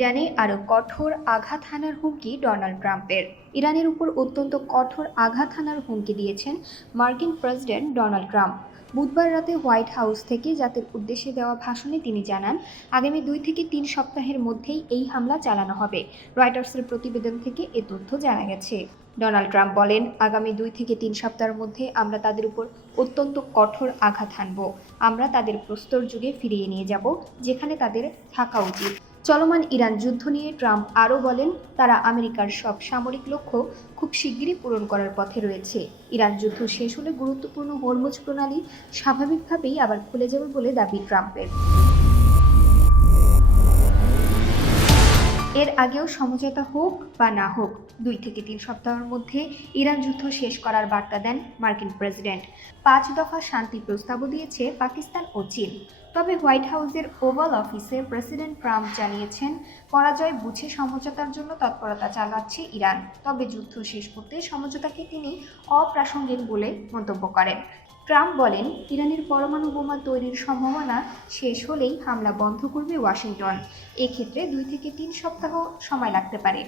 ইরানে আরও কঠোর আঘাত হানার হুমকি ডোনাল্ড ট্রাম্পের। ইরানের উপর অত্যন্ত কঠোর আঘাত হানার হুমকি দিয়েছেন মার্কিন প্রেসিডেন্ট ডোনাল্ড ট্রাম্প। বুধবার রাতে হোয়াইট হাউস থেকে জাতির উদ্দেশ্যে দেওয়া ভাষণে তিনি জানান, আগামী 2 থেকে 3 সপ্তাহের মধ্যেই এই হামলা চালানো হবে। রয়টার্সের প্রতিবেদন থেকে এ তথ্য জানা গেছে। ডোনাল্ড ট্রাম্প বলেন, আগামী 2 থেকে 3 সপ্তাহের মধ্যে আমরা তাদের উপর অত্যন্ত কঠোর আঘাত হানব। আমরা তাদের প্রস্তর যুগে ফিরিয়ে নিয়ে যাব, যেখানে তাদের থাকা উচিত। চলমান ইরান যুদ্ধ নিয়ে ট্রাম্প আরও বলেন, তারা আমেরিকার সব সামরিক লক্ষ্য খুব শিগগিরই পূরণ করার পথে রয়েছে। ইরান যুদ্ধ শেষ হলে গুরুত্বপূর্ণ হরমুজ প্রণালী স্বাভাবিকভাবেই আবার খুলে যাবে বলে দাবি ট্রাম্পের। এর আগেও সমঝোতা হোক বা না হোক, 2 থেকে 3 সপ্তাহের মধ্যে ইরান যুদ্ধ শেষ করার বার্তা দেন মার্কিন প্রেসিডেন্ট। 5 দফা শান্তি প্রস্তাবও দিয়েছে পাকিস্তান ও চীন। তবে হোয়াইট হাউসের ওভাল অফিসে প্রেসিডেন্ট ট্রাম্প জানিয়েছেন, পরাজয় বুঝে সমঝোতার জন্য তৎপরতা চালাচ্ছে ইরান। তবে যুদ্ধ শেষ করতে সমঝোতাকে তিনি অপ্রাসঙ্গিক বলে মন্তব্য করেন। ট্রাম্প বলেন, ইরানের পরমাণু বোমা তৈরির সম্ভাবনা শেষ হলেই হামলা বন্ধ করবে ওয়াশিংটন। এক্ষেত্রে 2 থেকে 3 সপ্তাহ সময় লাগতে পারে।